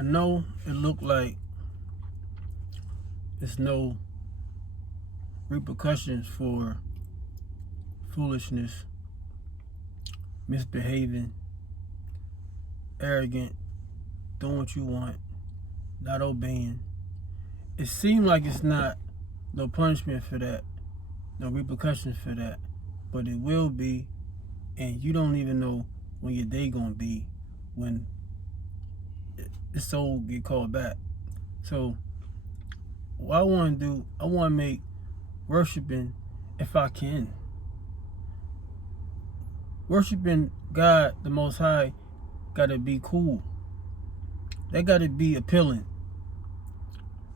I know it looked like there's no repercussions for foolishness, misbehaving, arrogant, doing what you want, not obeying. It seems like it's not no punishment for that, no repercussions for that, but it will be, and you don't even know when your day gonna be when the soul get called back. So what I want to do, I want to make worshiping, if I can, worshiping God the Most High gotta be cool. That gotta be appealing.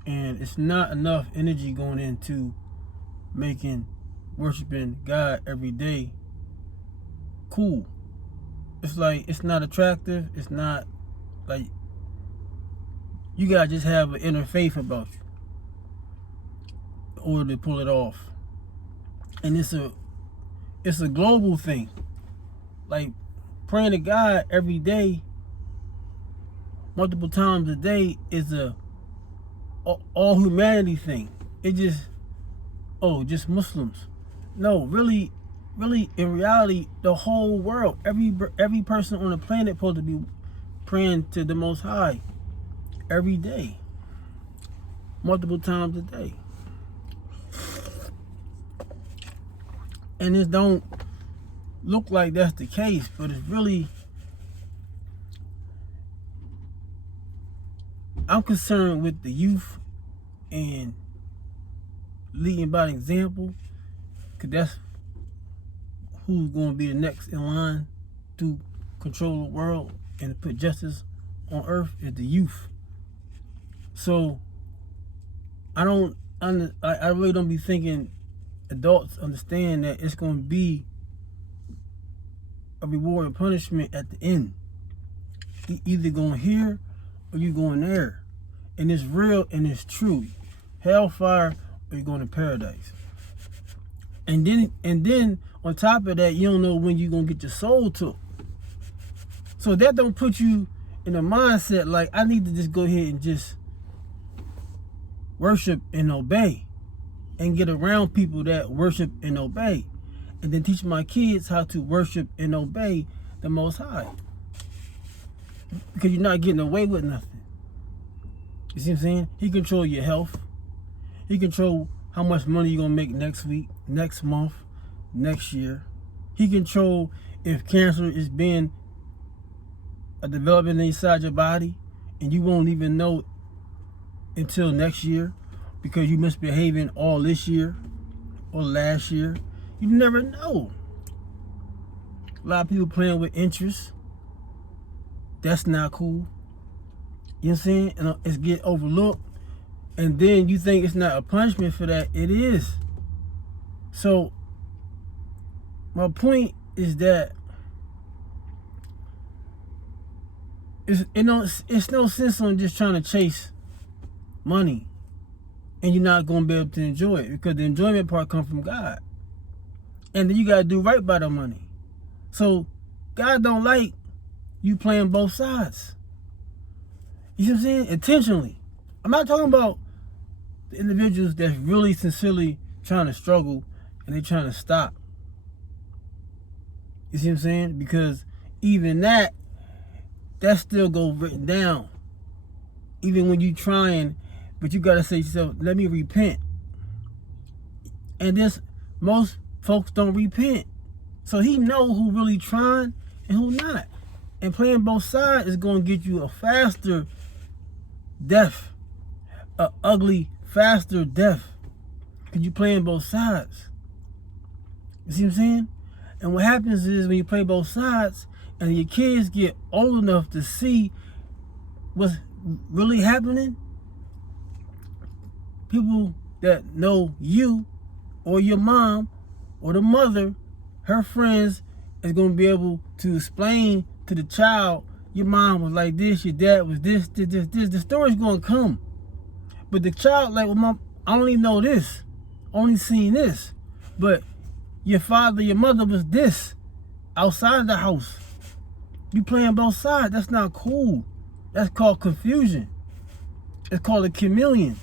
And it's not enough energy going into making worshiping God every day cool. It's like, it's not attractive. It's not like, you gotta just have an inner faith about you in order to pull it off. And it's a global thing. Like praying to God every day, multiple times a day, is a all humanity thing. It just Muslims. No, really, in reality, the whole world, every person on the planet supposed to be praying to the Most High every day, multiple times a day. And it don't look like that's the case, but it's really, I'm concerned with the youth and leading by example, because that's who's going to be the next in line to control the world and to put justice on earth, is the youth. So I really don't be thinking adults understand that it's going to be a reward and punishment at the end. You either going here or you going there. And it's real and it's true. Hellfire or you're going to paradise. And then on top of that, you don't know when you're going to get your soul took. So that don't put you in a mindset like, I need to just go ahead and just worship and obey, and get around people that worship and obey, and then teach my kids how to worship and obey the Most High. Because you're not getting away with nothing. You see what I'm saying? He control your health. He control how much money you're going to make next week, next month, next year. He control if cancer is being developing inside your body, and you won't even know until next year because you misbehaving all this year or last year. You never know. A lot of people playing with interest. That's not cool. You know what I'm saying? And it's get overlooked. And then you think it's not a punishment for that. It is. So my point is that it's no sense on just trying to chase money and you're not going to be able to enjoy it, because the enjoyment part comes from God. And then you got to do right by the money. So God don't like you playing both sides. You see what I'm saying? Intentionally. I'm not talking about the individuals that's really sincerely trying to struggle and they trying to stop. You see what I'm saying? Because even that still goes written down. Even when you trying, but you got to say to yourself, let me repent. And this, most folks don't repent. So he know who really trying and who not. And playing both sides is going to get you a faster death. A ugly, faster death. Because you playing both sides. You see what I'm saying? And what happens is when you play both sides and your kids get old enough to see what's really happening, people that know you or your mom or the mother, her friends, is going to be able to explain to the child, your mom was like this, your dad was this. The story's going to come. But the child like, well, mom, I only know this. Only seen this. But your father, your mother was this outside the house. You playing both sides. That's not cool. That's called confusion. It's called a chameleon.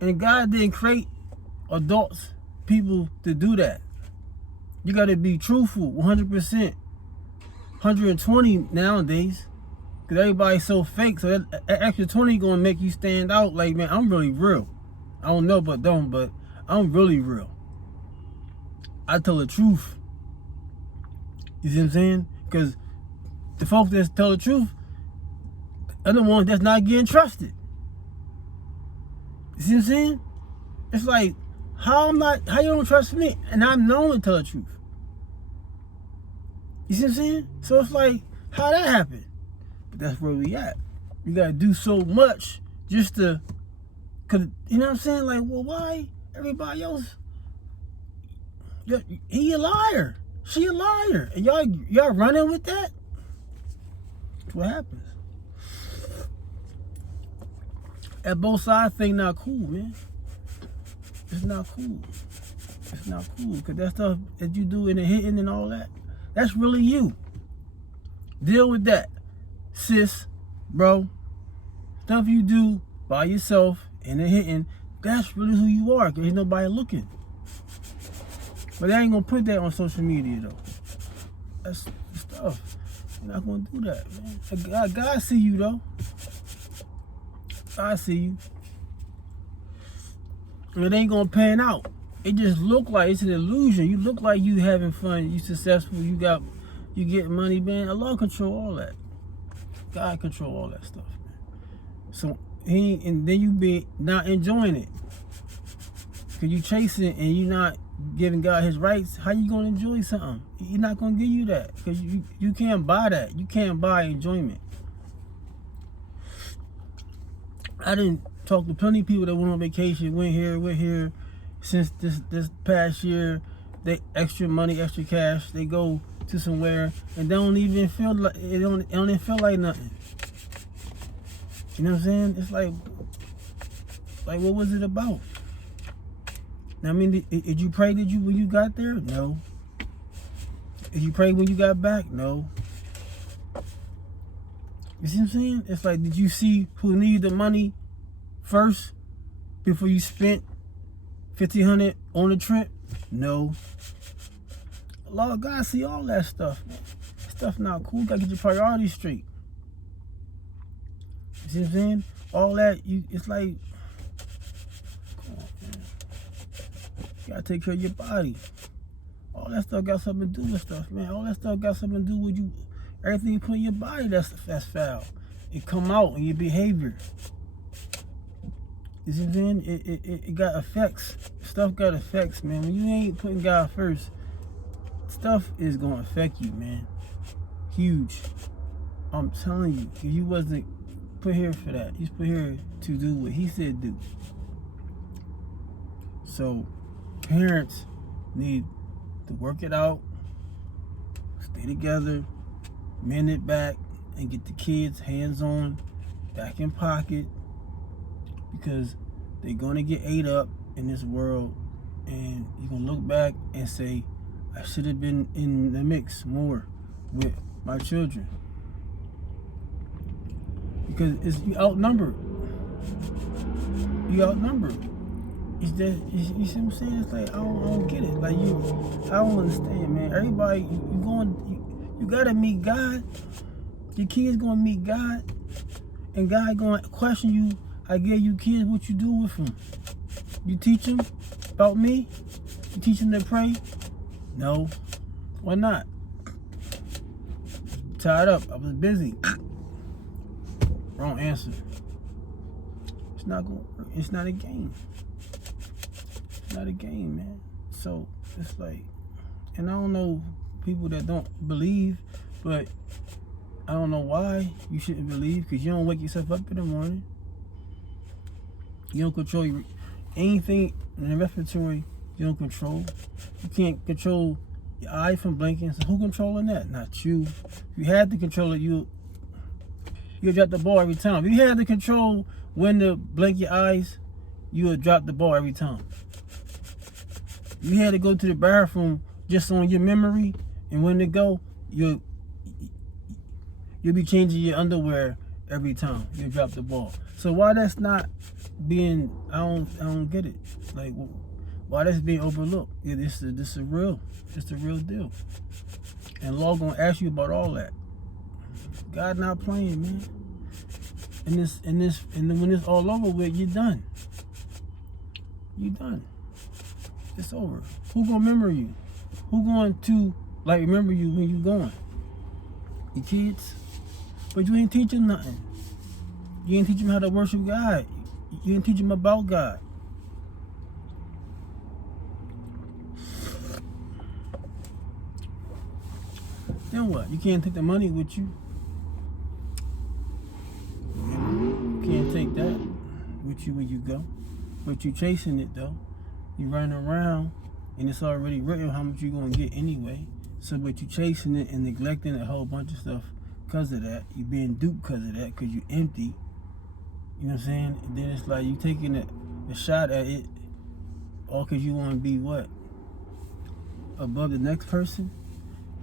And God didn't create adults, people to do that. You got to be truthful, 100%, 120 nowadays. Because everybody's so fake. So that extra 20 going to make you stand out like, man, I'm really real. I don't know but I'm really real. I tell the truth. You see what I'm saying? Because the folks that tell the truth are the ones that's not getting trusted. You see what I'm saying? It's like, how you don't trust me? And I'm known to tell the truth. You see what I'm saying? So it's like, how that happen? But that's where we at. You gotta do so much just to, cause you know what I'm saying? Like, well, why everybody else? He a liar. She a liar. And y'all running with that? That's what happens. That both sides thing not cool, man. It's not cool. It's not cool. Because that stuff that you do in the hitting and all that, that's really you. Deal with that. Sis, bro. Stuff you do by yourself in the hitting, that's really who you are. Because ain't nobody looking. But they ain't going to put that on social media, though. That's stuff. You're not going to do that, man. God see you, though. I see you. It ain't gonna pan out. It just look like it's an illusion. You look like you having fun, you successful, you get money, man. Allah control all that. God control all that stuff, man. So and then you be not enjoying it. Cause you chasing and you not giving God his rights. How you gonna enjoy something? He's not gonna give you that. Cause you can't buy that. You can't buy enjoyment. I didn't talk to plenty of people that went on vacation, went here since this past year. They extra money, extra cash. They go to somewhere and don't even feel like it don't even feel like nothing. You know what I'm saying? It's like what was it about? I mean, did you pray? Did you when you got there? No. Did you pray when you got back? No. You see what I'm saying? It's like, did you see who needed the money first before you spent $1,500 on the trip? No. Lord God see all that stuff, man. Stuff not cool. You gotta get your priorities straight. You see what I'm saying? All that, it's like, come on, man. You gotta take care of your body. All that stuff got something to do with stuff, man. All that stuff got something to do with you. Everything you put in your body, that's foul. It come out in your behavior. You see what I'm saying? It got effects. Stuff got effects, man. When you ain't putting God first, stuff is gonna affect you, man. Huge. I'm telling you, if you wasn't put here for that, you was put here to do what he said do. So parents need to work it out, stay together, mend it back, and get the kids hands-on, back in pocket, because they're gonna get ate up in this world, and you're gonna look back and say, I should have been in the mix more with my children, because you outnumbered. It's that, you see what I'm saying? It's like, I don't get it. Like, I don't understand, man. Everybody, you gotta meet God. Your kids gonna meet God, and God gonna question you. I gave you kids, what you do with them? You teach them about me? You teach them to pray? No. Why not? Tied up. I was busy. Wrong answer. It's not gonna work. It's not a game. It's not a game, man. So it's like, and I don't know people that don't believe, but I don't know why you shouldn't believe, because you don't wake yourself up in the morning. You don't control anything in the respiratory. You don't control. You can't control your eye from blinking. So who controlling that? Not you. If you had to control it, you'll drop the ball every time. If you had to control when to blink your eyes, you would drop the ball every time. If you had to go to the bathroom just on your memory and when to go, you'll be changing your underwear every time you drop the ball. So why that's not being, I don't get it. Like, why that's being overlooked? Yeah, this is a real deal. And law gonna ask you about all that. God not playing, man. And when it's all over with, you're done. You done. It's over. Who gonna remember you? Who going to remember you when you going? Your kids? But you ain't teach them nothing. You ain't teach them how to worship God. You ain't teach them about God. Then what? You can't take the money with you. You can't take that with you when you go. But you chasing it though. You running around and it's already written how much you're gonna get anyway. So but you chasing it and neglecting a whole bunch of stuff because of that. You being duped because of that, because you empty. You know what I'm saying? And then it's like you taking a shot at it all because you want to be what? Above the next person?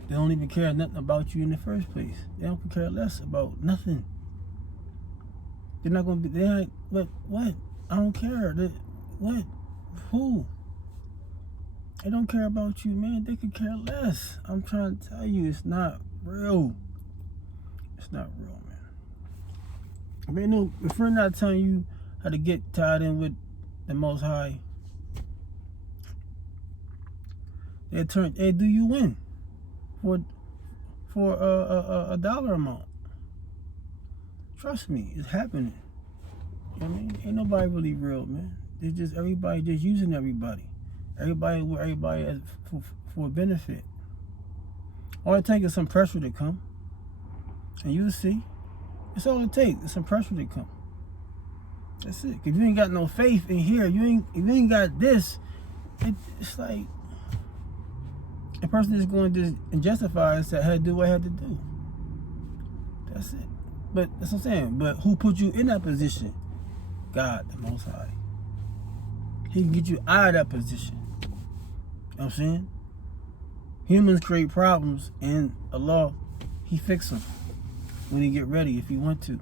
They don't even care nothing about you in the first place. They don't care less about nothing. They're not gonna be. They're like, what? I don't care. What? Who? They don't care about you, man. They could care less. I'm trying to tell you, it's not real. It's not real, man. I mean, no, if we're not telling you how to get tied in with the Most High, they do you win for a dollar amount. Trust me, it's happening. You know what I mean? Ain't nobody really real, man. It's just everybody just using everybody. Everybody with everybody as for benefit. All it takes is some pressure to come, and you'll see. It's all it takes. It's some pressure to come. That's it. If you ain't got no faith in here, if you ain't got this, it's like a person is going to just justify and say, I had to do what I had to do. That's it. But that's what I'm saying. But who put you in that position? God, the Most High. He can get you out of that position. You know what I'm saying? Humans create problems, and Allah, He fix them when He get ready if He want to. You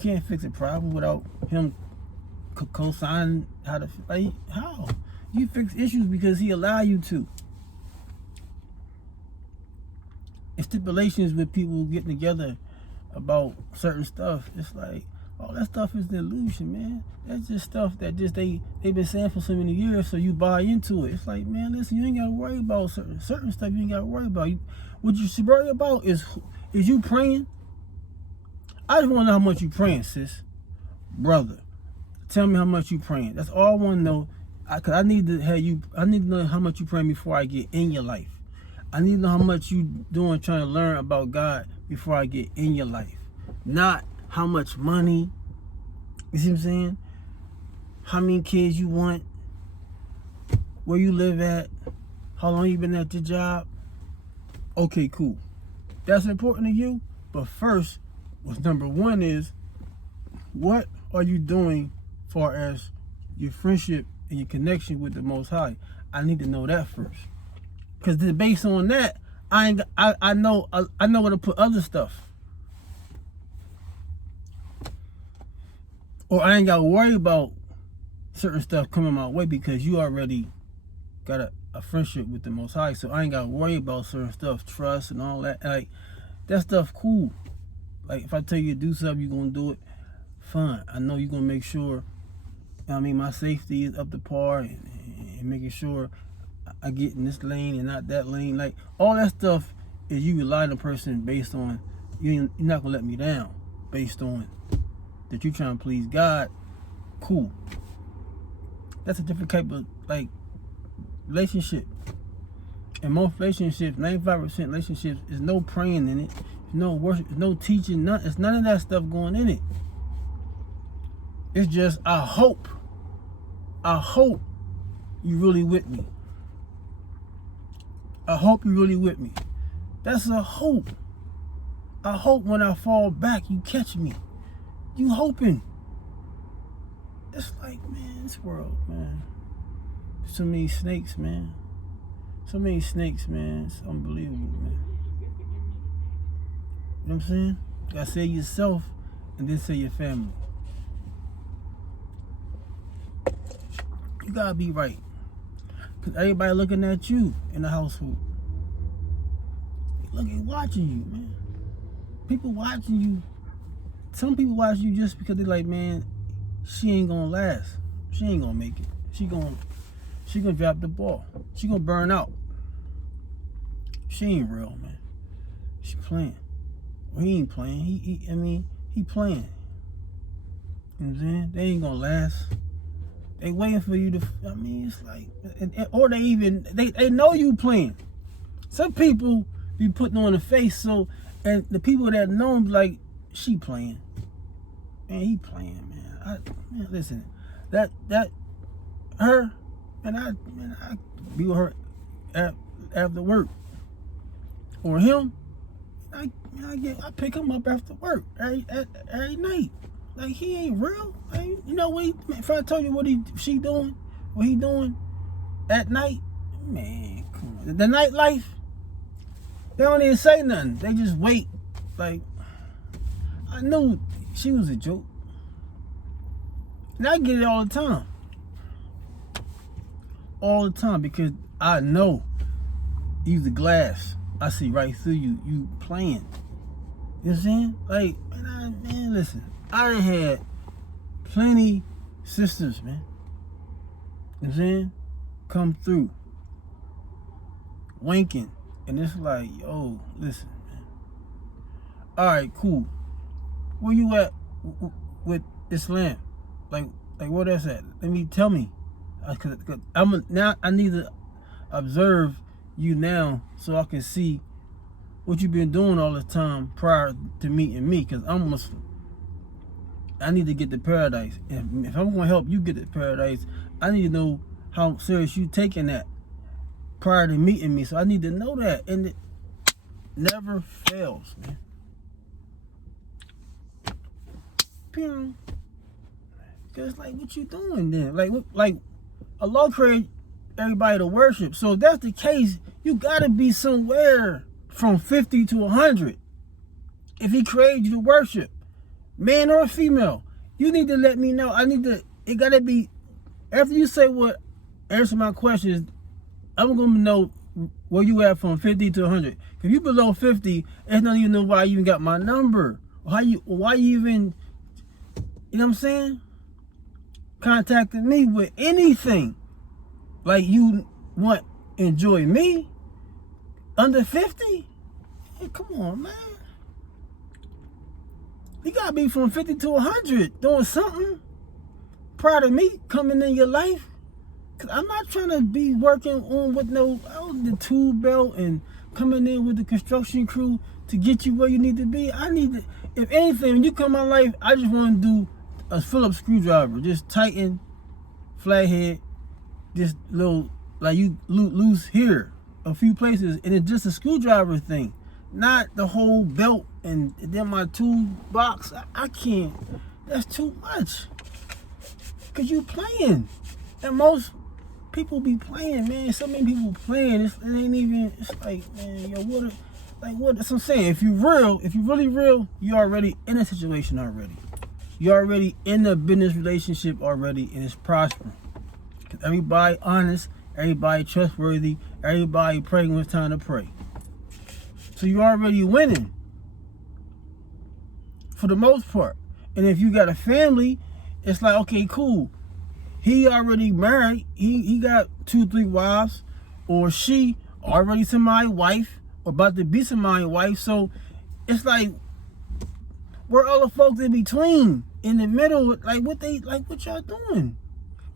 can't fix a problem without Him co-signing how to. Like, how? You fix issues because He allow you to. And stipulations with people getting together about certain stuff, it's like, all that stuff is an illusion, man. That's just stuff that they've been saying for so many years, so you buy into it. It's like, man, listen, you ain't gotta worry about certain stuff. You ain't gotta worry about. What you should worry about is you praying. I just want to know how much you praying, sis, brother. Tell me how much you praying. That's all I want to know. Cause I need to know how much you praying before I get in your life. I need to know how much you doing trying to learn about God before I get in your life. Not how much money, you see what I'm saying? How many kids you want, where you live at, how long you been at your job. Okay, cool. That's important to you, but first, what's number one is, what are you doing far as your friendship and your connection with the Most High? I need to know that first. Because based on that, I know where to put other stuff. Or I ain't got to worry about certain stuff coming my way because you already got a friendship with the Most High. So I ain't got to worry about certain stuff, trust and all that. Like, that stuff cool. Like, if I tell you to do something, you're going to do it, fine. I know you're going to make sure, my safety is up to par and making sure I get in this lane and not that lane. Like, all that stuff is you rely on a person based on, you're not going to let me down based on that you trying to please God. Cool. That's a different type of, relationship. And most relationships, 95% relationships, is no praying in it, no worship, no teaching, it's none of that stuff going in it. It's just, I hope you really with me. I hope you really with me. That's a hope. I hope when I fall back, you catch me. You hoping. It's like, man, this world, man. So many snakes, man. So many snakes, man. It's unbelievable, man. You know what I'm saying? You gotta save yourself and then say your family. You gotta be right. Because everybody looking at you in the household. Watching you, man. People watching you. Some people watch you just because they're like, man, she ain't gonna last. She ain't gonna make it. She gonna drop the ball. She gonna burn out. She ain't real, man. She playing. Well, he ain't playing. He playing. You know what I'm saying? They ain't gonna last. They waiting for you to, it's like, or they know you playing. Some people be putting on the face, so, and the people that know him, like, she playing. Man, he playing, man. Listen, that her, and I be with her after work. Or him, I pick him up after work every night. Like, he ain't real. Like, you know what? If I told you what he doing at night, man, come on. The nightlife, they don't even say nothing. They just wait. Like, I knew she was a joke. And I get it all the time. All the time, because I know you the glass. I see right through you. You playing. You know what I'm saying? Like, man, listen. I done had plenty sisters, man. You know what I'm saying? Come through. Winking. And it's like, yo, listen, man. Alright, cool. Where you at with Islam? Like where that's at? Tell me. Cause now I need to observe you now so I can see what you've been doing all the time prior to meeting me, because I'm Muslim. I need to get to paradise. And if I'm going to help you get to paradise, I need to know how serious you taking that prior to meeting me. So I need to know that. And it never fails, man. Because, like, what you doing then? Like Allah created everybody to worship. So if that's the case, you got to be somewhere from 50 to 100. If he created you to worship, man or female, you need to let me know. It got to be, after you say what, answer my questions, I'm going to know where you at from 50 to 100. If you below 50, there's not even know why you even got my number. Why you even, you know what I'm saying? Contacted me with anything. Like, you want enjoy me under 50? Hey, come on, man. You gotta be from 50 to 100 doing something prior to me coming in your life. Cause I'm not trying to be working on with the tool belt and coming in with the construction crew to get you where you need to be. If anything, when you come in my life, I just want to do a Phillips screwdriver. Just tighten, flathead, just little, like you loose here a few places, and it's just a screwdriver thing, not the whole belt and then my toolbox. I can't. That's too much. Cause you playing, and most people be playing, man. So many people playing. It ain't even. It's like, man, yo, what? That's what I'm saying. If you really real, you already in a situation already. You're already in a business relationship already, and it's prospering. Cause everybody honest, everybody trustworthy, everybody praying when it's time to pray. So you're already winning for the most part. And if you got a family, it's like, okay, cool. He already married. He got 2-3 wives, or she already somebody's wife, or about to be somebody's wife. So it's like, where all the folks in between, in the middle, like what y'all doing?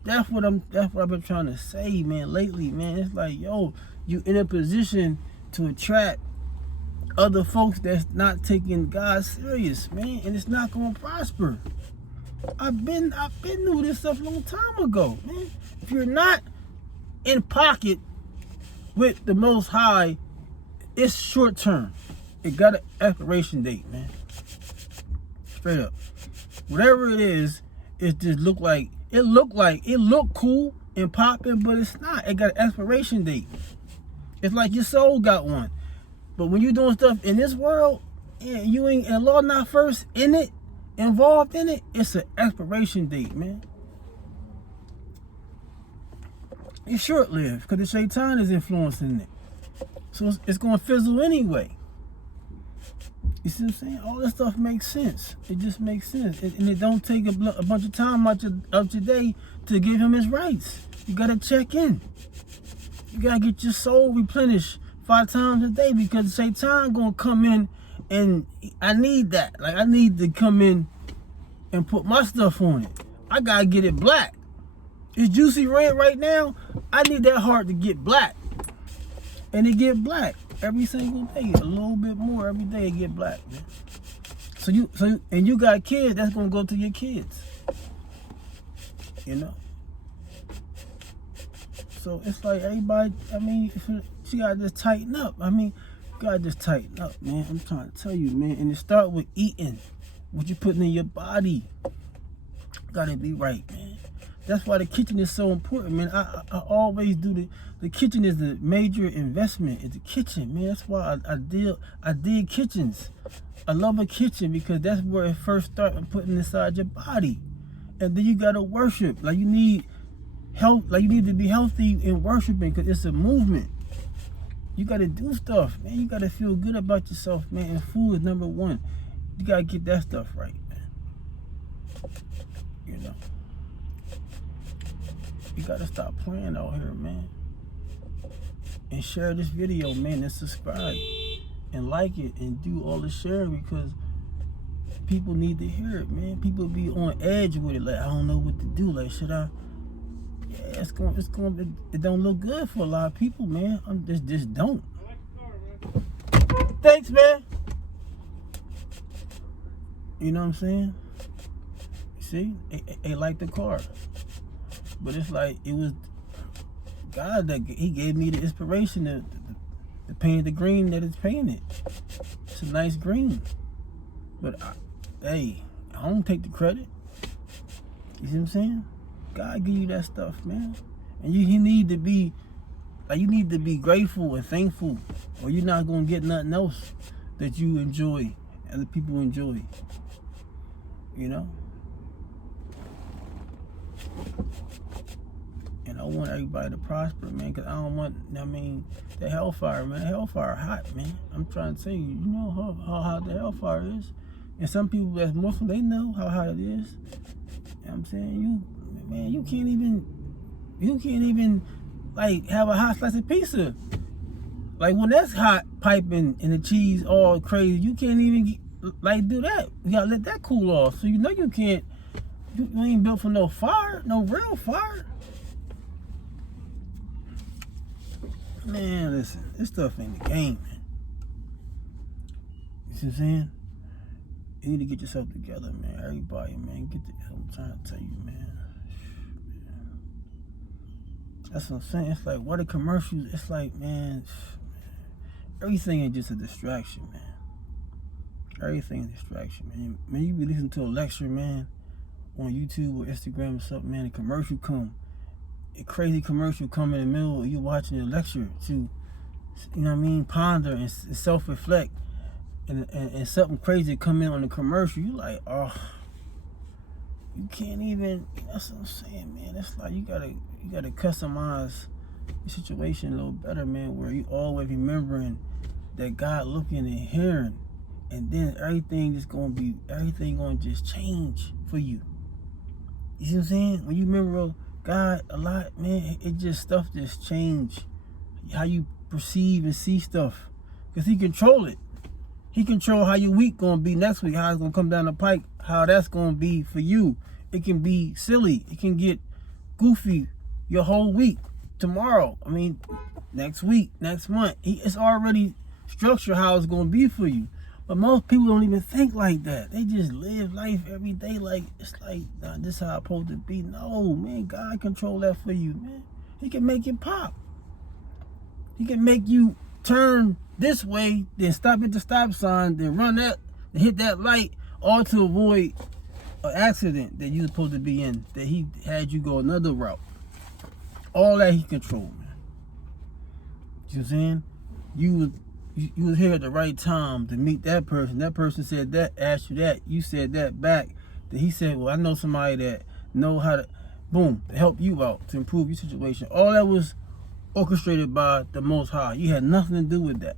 That's what I've been trying to say, man, lately, man. It's like, yo, you in a position to attract other folks that's not taking God serious, man, and it's not gonna prosper. I've been knew this stuff a long time ago, man. If you're not in pocket with the Most High, it's short term. It got an expiration date, man. Straight up. Whatever it is, it just look cool and popping, but it's not. It got an expiration date. It's like your soul got one. But when you're doing stuff in this world, and you ain't, and law not first in it, involved in it, it's an expiration date, man. It's short-lived because the shaitan is influencing it. So it's going to fizzle anyway. You see what I'm saying? All this stuff makes sense. It just makes sense. And it don't take a bunch of time out of your day to give him his rights. You got to check in. You got to get your soul replenished 5 times a day because the shaitan going to come in and I need that. Like, I need to come in and put my stuff on it. I got to get it black. It's juicy red right now. I need that heart to get black. And it get black every single day. A little bit more every day it get black, man. So you got kids, that's gonna go to your kids. You know? So it's like everybody, I mean, you gotta just tighten up. I mean, you gotta just tighten up, man. I'm trying to tell you, man. And it start with eating. What you putting in your body. Gotta be right, man. That's why the kitchen is so important, man. I always do the kitchen is the major investment. It's the kitchen, man. That's why I dig kitchens. I love a kitchen because that's where it first starts putting inside your body. And then you gotta worship. Like you need health, like you need to be healthy in worshiping because it's a movement. You gotta do stuff, man. You gotta feel good about yourself, man. And food is number one. You gotta get that stuff right, man. You know. You gotta stop playing out here, man. And share this video, man, and subscribe. And like it and do all the sharing because people need to hear it, man. People be on edge with it, like I don't know what to do. Like, should I? Yeah, it don't look good for a lot of people, man. Just don't. I like the car, man. Thanks, man. You know what I'm saying? See, they like the car. But it's like, it was God that he gave me the inspiration to paint the green that it's painted. It's a nice green. But, hey, I don't take the credit. You see what I'm saying? God give you that stuff, man. And you need to be, like, you need to be grateful and thankful, or you're not going to get nothing else that you enjoy, other people enjoy. You know? And I want everybody to prosper, man, because I don't want, I mean, the hellfire, man. Hellfire hot, man. I'm trying to tell you, you know how hot the hellfire is. And some people that's Muslim, they know how hot it is. You know what I'm saying? You can't even, like, have a hot slice of pizza. Like, when that's hot piping and the cheese all crazy, you can't even, like, do that. You gotta let that cool off. So you know you can't, you ain't built for no fire, no real fire. Man, listen, this stuff ain't the game, man. You see what I'm saying? You need to get yourself together, man. Everybody, man, I'm trying to tell you, man. That's what I'm saying. It's like, what the commercials, it's like, man, everything is just a distraction, man. Everything is a distraction, man. Man, you be listening to a lecture, man, on YouTube or Instagram or something, man, a commercial come. A crazy commercial come in the middle of you watching a lecture to, you know what I mean, ponder and self-reflect, and something crazy come in on the commercial. You like, oh, you can't even. That's what I'm saying, man. That's like you gotta customize the situation a little better, man. Where you always remembering that God looking and hearing, and then everything gonna just change for you. You see what I'm saying? When you remember God a lot, man, stuff just change how you perceive and see stuff. Because he control it. He control how your week gonna be next week, how it's gonna come down the pike, how that's gonna be for you. It can be silly. It can get goofy your whole week. Tomorrow, I mean, next week, next month. It's already structured how it's gonna be for you. But most people don't even think like that. They just live life every day like, it's like, nah, this is how it's supposed to be. No, man, God control that for you, man. He can make it pop. He can make you turn this way, then stop at the stop sign, then run that, then hit that light, all to avoid an accident that you're supposed to be in, that he had you go another route. All that he controlled, man. You know what I'm saying? You was you was here at the right time to meet that person. That person said that, asked you that, you said that back. Then he said, well, I know somebody that know how to, boom, to help you out, to improve your situation. All that was orchestrated by the Most High. You had nothing to do with that.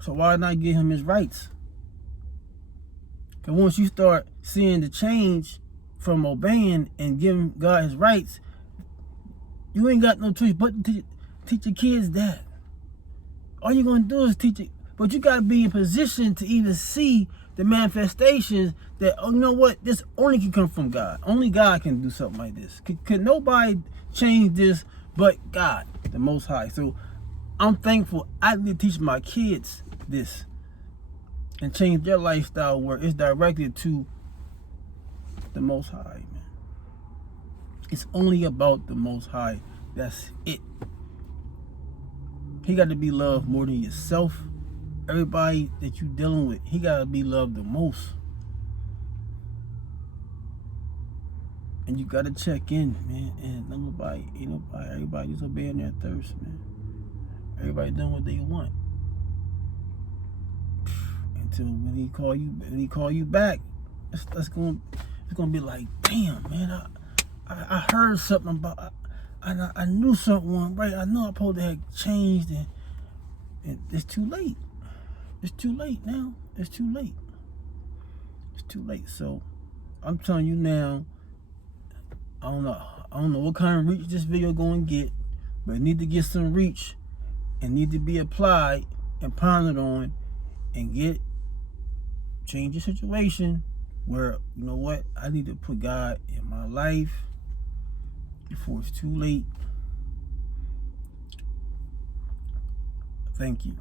So why not give him his rights? Because once you start seeing the change from obeying and giving God his rights, you ain't got no choice but to teach your kids that. All you're going to do is teach it. But you got to be in position to even see the manifestations that, oh, you know what? This only can come from God. Only God can do something like this. Could nobody change this but God, the Most High. So I'm thankful I need to teach my kids this and change their lifestyle where it's directed to the Most High, man. It's only about the Most High. That's it. He got to be loved more than yourself. Everybody that you dealing with, he got to be loved the most. And you got to check in, man. And everybody just obeying their thirst, man. Everybody doing what they want. Until when he call you back, it's gonna be like, damn, man, I heard something about, I knew something wasn't right. I know I supposed to have changed, and it's too late. It's too late now. It's too late. It's too late. So I'm telling you now, I don't know what kind of reach this video gonna get, but it need to get some reach and need to be applied and pondered on and change the situation where, you know what, I need to put God in my life before it's too late. Thank you.